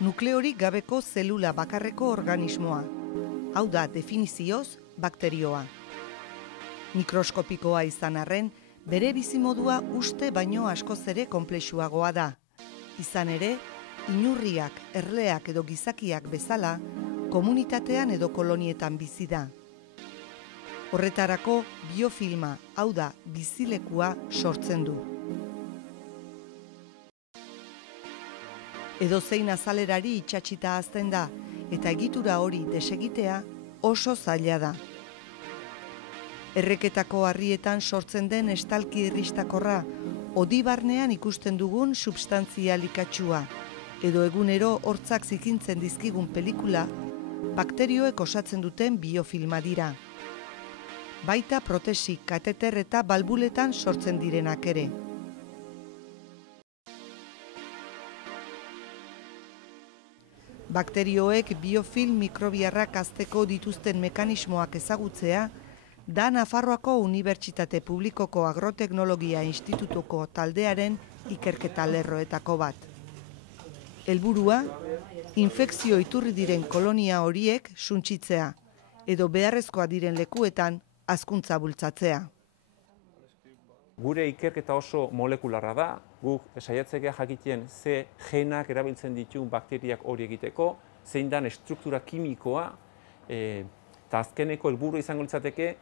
nukleorik gabeko zelula bakarreko organismoa. Hau da, definizioz, bakterioa. Mikroskopikoa izan arren, bere bizimodua uste baino askoz ere konplexuagoa da. Izan ere, inurriak, erleak edo gizakiak bezala, komunitatean edo kolonietan bizi da. Horretarako biofilma, hau da, bizilekua sortzen du. Edozein azalerari itxatxita hazten da, eta egitura hori desegitea oso zaila da. Erreketako harrietan sortzen den estalki irristakorra, hodi barnean ikusten dugun substantzia likatsua, edo egunero hortzak zikintzen dizkigun pelikula, bakterioek osatzen duten biofilma dira. Baita protesi, kateter eta balbuletan sortzen direnak ere. Bakterioek biofilm mikrobiarrak hazteko dituzten mekanismoak ezagutzea, da Nafarroako Unibertsitate Publikoko Agroteknologia Institutuko taldearen ikerketa lerroetako bat. Helburua, infekzio iturri diren kolonia horiek suntsitzea, edo beharrezkoa diren lekuetan hazkuntza bultzatzea. Gure ikerketa oso molekularra da, guk saiatzea jakiten ze genak erabiltzen dituen bakteriak hori egiteko, zein dan estruktura kimikoa, eta azkeneko helburu izango litzateke,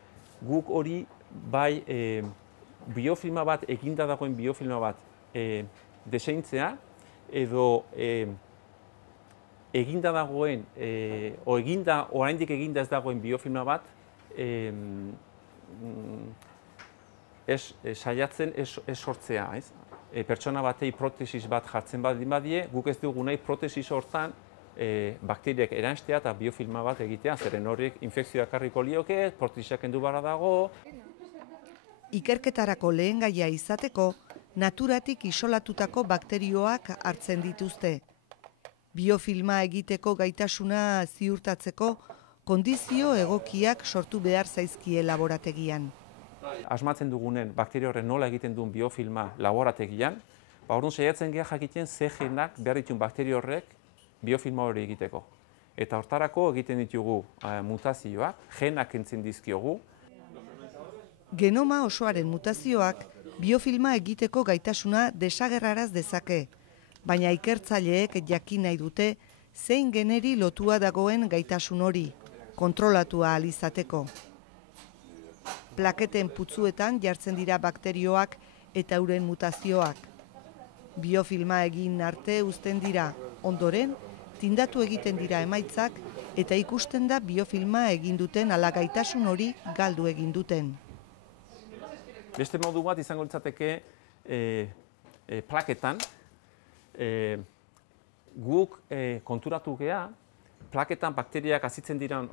guk hori bai biofilma bat, eginda dagoen biofilma bat deseintzea, edo eginda dagoen, oraindik eginda ez dagoen biofilma bat, saiatzen ez sortzea. Pertsona batei protesis bat jartzen baldin badie, guk ez dugu nahi protesis hortan bakteriak eranstea eta biofilma bat egitea, zeren horiek infekzioak karriko lioke, protesiak kendu barra dago. Ikerketarako lehengaia izateko, naturatik isolatutako bakterioak hartzen dituzte. Biofilma egiteko gaitasuna ziurtatzeko, kondizio egokiak sortu behar zaizkie laborategian. Asmatzen dugunen bakterio horren nola egiten duen biofilma laborategian, orduan saiatzen geha jakiten ze genak behar dituen bakterio horrek biofilma hori egiteko. Eta hortarako egiten ditugu mutazioak, genak kentzen dizkiogu. Genoma osoaren mutazioak biofilma egiteko gaitasuna desagerraraz dezake, baina ikertzaileek jakin nahi dute zein generi lotua dagoen gaitasun hori, kontrolatua ahal izateko. Plaketen putzuetan jartzen dira bakterioak eta euren mutazioak. Biofilma egin arte uzten dira, ondoren, tindatu egiten dira emaitzak eta ikusten da biofilma egin duten ala gaitasun hori galdu egin duten. Beste modu bat izango litzateke plaketan, guk konturatu geha, plaketan bakteriak azitzen diran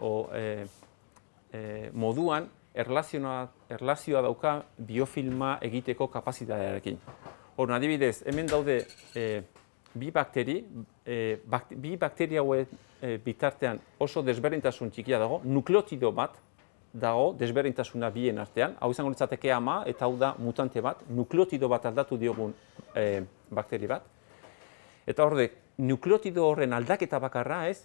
moduan, erlazioa dauka biofilma egiteko kapazitatearekin. Horren adibidez, hemen daude bi bakteria hauek bitartean oso desberdintasun txikia dago, nukleotido bat dago desberdintasuna bien artean, hau izango litzateke ama eta hau da mutante bat, nukleotido bat aldatu diogun bakteri bat. Eta horrek, nukleotido horren aldaketa bakarra ez,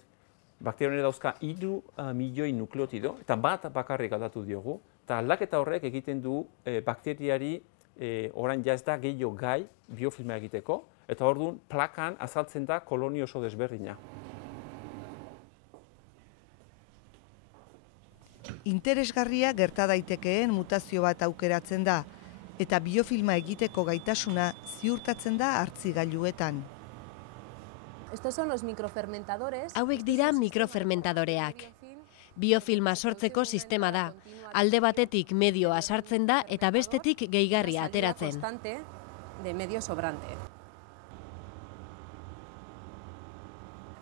bakterioen dauzka 3 milioi nukleotido, eta bat bakarrik aldatu diogu, eta aldaketa horrek egiten du bakteriari orain ja ez da gehiago gai biofilma egiteko, eta orduan plakan azaltzen da kolonio oso desberdina. Interesgarria gerta daitekeen mutazio bat aukeratzen da, eta biofilma egiteko gaitasuna ziurtatzen da hartzigailuetan. Hauek dira mikrofermentadoreak. Biofilma sortzeko sistema da. Alde batetik medioa sartzen da eta bestetik gehigarria ateratzen.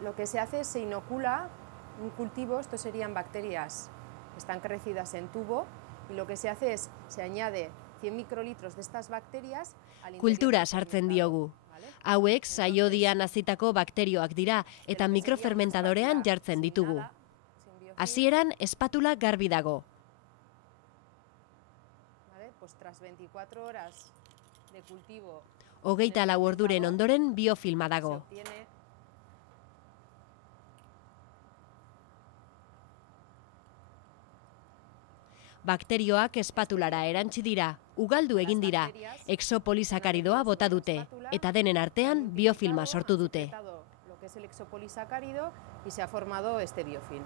Lo que se hace es se inocula un cultivo, estos serían bacterias, están crecidas en tubo, y lo que se hace es se añade 100 microlitros de estas bacterias. Kultura sartzen diogu. Hauek saiodian hazitako bakterioak dira eta mikrofermentadorean jartzen ditugu. Hasieran espatula garbi dago. Hogeita lau orduren ondoren biofilma dago. Bakterioak espatulara erantzi dira, ugaldu egin dira, exopolisakaridoa bota dute, eta denen artean biofilma sortu dute. Lo que es el exopolisacárido y se ha formado este biofilm.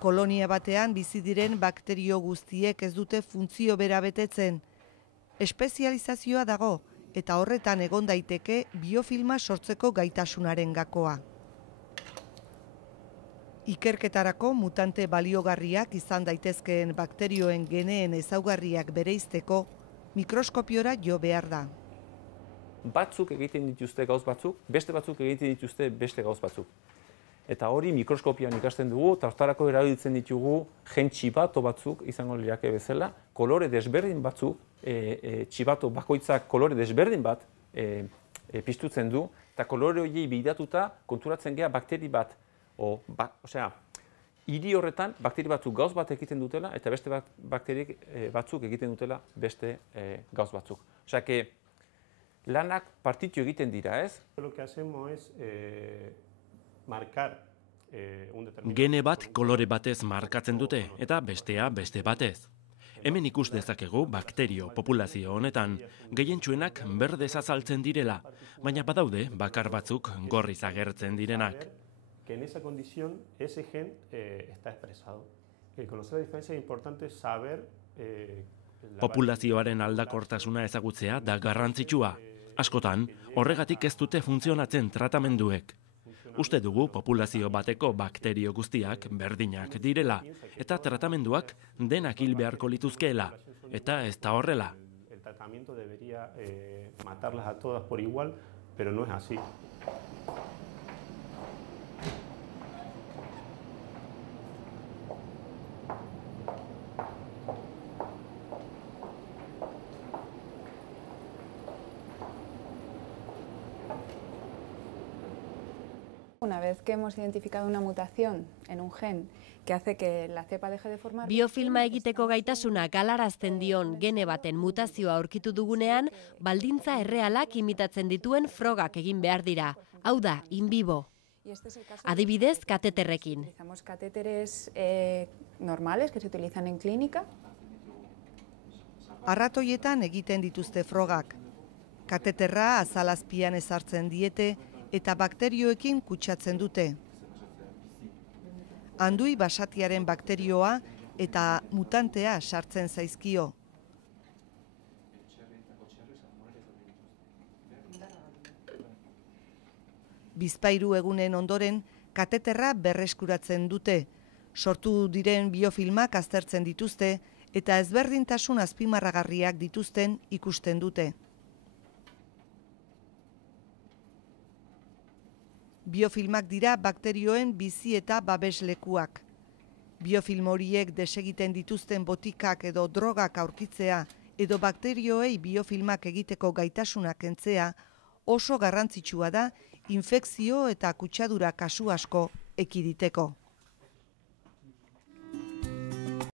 Kolonia batean bizi diren bakterio guztiek ez dute funtzio bera betetzen. Espezializazioa dago eta horretan egon daiteke biofilma sortzeko gaitasunaren gakoa. Ikerketarako mutante baliogarriak izan daitezkeen bakterioen geneen ezaugarriak bereizteko mikroskopiora jo behar da. Batzuk egiten dituzte gauz batzuk, beste batzuk egiten dituzte beste gauz batzuk. Eta hori mikroskopioan ikasten dugu, eta hortarako erabiltzen ditugu gen txibato batzuk, izango liake bezala, kolore desberdin batzuk, txibato bakoitzak kolore desberdin bat piztutzen du, eta kolore horiei bidatuta konturatzen gea bakteri bat, hiri horretan bakteri batzuk gauz bat egiten dutela, eta beste bakterik batzuk egiten dutela beste gauz batzuk. Osea, lanak partitu egiten dira, ez? Lo que hacemos es marcar gene bat kolore batez markatzen dute eta bestea beste batez. Hemen ikus dezakegu bakterio populazio honetan gehientsuenak berdez azaltzen direla, baina badaude bakar batzuk gorriz agertzen direnak. Que en esa condición ese gen está expresado. Conocer la diferencia es importante saber populazioaren aldakortasuna ezagutzea da garrantzitsua. Askotan, horregatik ez dute funtzionatzen tratamenduek. Uste dugu populazio bateko bakterio guztiak berdinak direla, eta tratamenduak denak hil beharko lituzkeela, eta ez da horrela. El tratamiento debería matarlas a todas por igual, pero no es así. Una vez que hemos identificado una mutación en un gen que hace que la cepa deje de formar... Biofilma egiteko gaitasuna galarazten dion gene baten mutazioa aurkitu dugunean, baldintza errealak imitatzen dituen frogak egin behar dira. Hau da, in vivo. Adibidez, kateterrekin. Utilizamos catéteres normales que se utilizan en clínica. Arratoietan egiten dituzte frogak. Kateterra azalazpian ezartzen diete, eta bakterioekin kutsatzen dute. Handui basatiaren bakterioa eta mutantea sartzen zaizkio. Bizpahiru egunen ondoren, kateterra berreskuratzen dute. Sortu diren biofilmak aztertzen dituzte eta ezberdintasun azpimarragarriak dituzten ikusten dute. Biofilmak dira bakterioen bizi eta babeslekuak. Biofilm horiek desegiten dituzten botikak edo drogak aurkitzea edo bakterioei biofilmak egiteko gaitasunak kentzea oso garrantzitsua da infekzio eta kutsadura kasu asko ekiditeko.